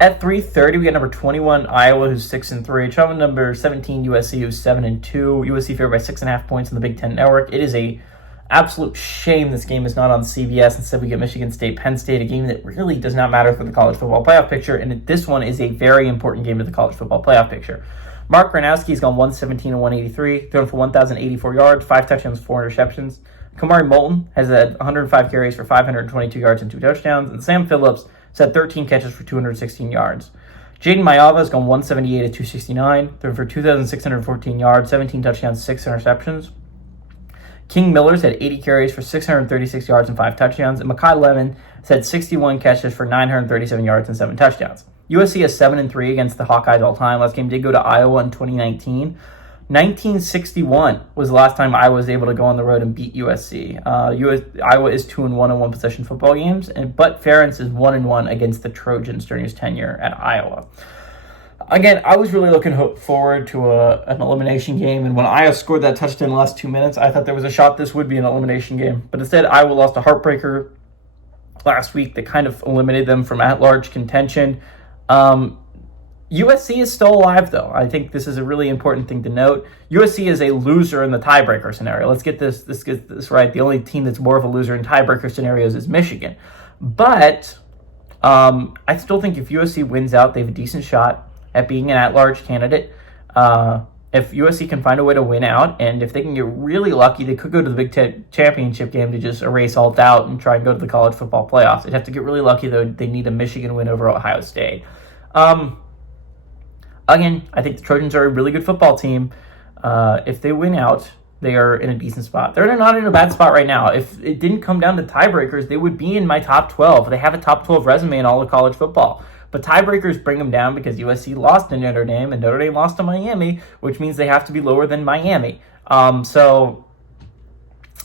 At 3:30, we got number 21 Iowa, who's 6-3. Traveling number 17 USC, who's 7-2. USC favored by 6.5 points in the Big Ten Network. It is a absolute shame this game is not on CBS. Instead, we get Michigan State, Penn State, a game that really does not matter for the college football playoff picture. And this one is a very important game to the college football playoff picture. Mark Gronowski's gone 117 and 183, thrown for 1,084 yards, 5 touchdowns, 4 interceptions. Kamari Moulton has had 105 carries for 522 yards and 2 touchdowns. And Sam Phillips has had 13 catches for 216 yards. Jaden Mayava has gone 178 at 269, thrown for 2,614 yards, 17 touchdowns, 6 interceptions. King Miller's had 80 carries for 636 yards and 5 touchdowns. And Makai Lemon has had 61 catches for 937 yards and 7 touchdowns. USC is 7-3 against the Hawkeyes all time. Last game did go to Iowa in 2019. 1961 was the last time Iowa was able to go on the road and beat USC. Iowa is 2-1 in one-possession football games, but Ferentz is 1-1 against the Trojans during his tenure at Iowa. Again, I was really looking forward to an elimination game, and when Iowa scored that touchdown in the last 2 minutes, I thought there was a shot this would be an elimination game. But instead, Iowa lost a heartbreaker last week that kind of eliminated them from at-large contention. USC is still alive, though. I think this is a really important thing to note. USC is a loser in the tiebreaker scenario. Let's get this right. The only team that's more of a loser in tiebreaker scenarios is Michigan. But I still think if USC wins out, they have a decent shot at being an at-large candidate. If USC can find a way to win out, and if they can get really lucky, they could go to the Big Ten championship game to just erase all doubt and try and go to the college football playoffs. They'd have to get really lucky, though. They need a Michigan win over Ohio State. Again, I think the Trojans are a really good football team. If they win out, they are in a decent spot. They're not in a bad spot right now. If it didn't come down to tiebreakers, they would be in my top 12. They have a top 12 resume in all of college football. But tiebreakers bring them down because USC lost to Notre Dame and Notre Dame lost to Miami, which means they have to be lower than Miami. So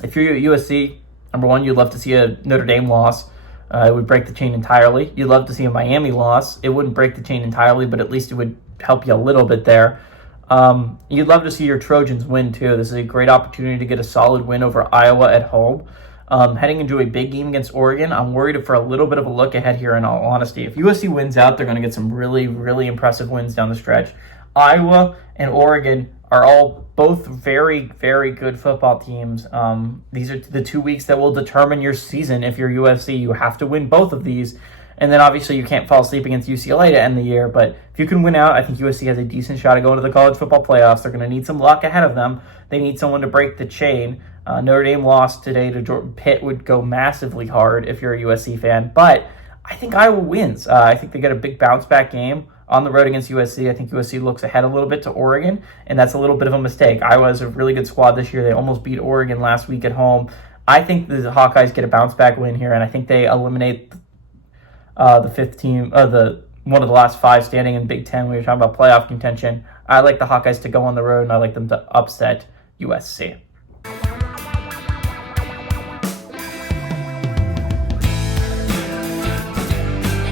if you're USC, number one, you'd love to see a Notre Dame loss. It would break the chain entirely. You'd love to see a Miami loss. It wouldn't break the chain entirely, but at least it would help you a little bit there. You'd love to see your Trojans win, too. This is a great opportunity to get a solid win over Iowa at home. Heading into a big game against Oregon, I'm worried for a little bit of a look ahead here, in all honesty. If USC wins out, they're going to get some really, really impressive wins down the stretch. Iowa and Oregon are both very, very good football teams. These are the 2 weeks that will determine your season. If you're USC, you have to win both of these. And then obviously you can't fall asleep against UCLA to end the year. But if you can win out, I think USC has a decent shot of going to the college football playoffs. They're going to need some luck ahead of them. They need someone to break the chain. Notre Dame lost today to Jordan. Pitt would go massively hard if you're a USC fan. But I think Iowa wins. I think they get a big bounce-back game on the road against USC. I think USC looks ahead a little bit to Oregon, and that's a little bit of a mistake. Iowa is a really good squad this year. They almost beat Oregon last week at home. I think the Hawkeyes get a bounce-back win here, and I think they eliminate the fifth team, one of the last 5 standing in Big Ten. We were talking about playoff contention. I like the Hawkeyes to go on the road, and I like them to upset USC.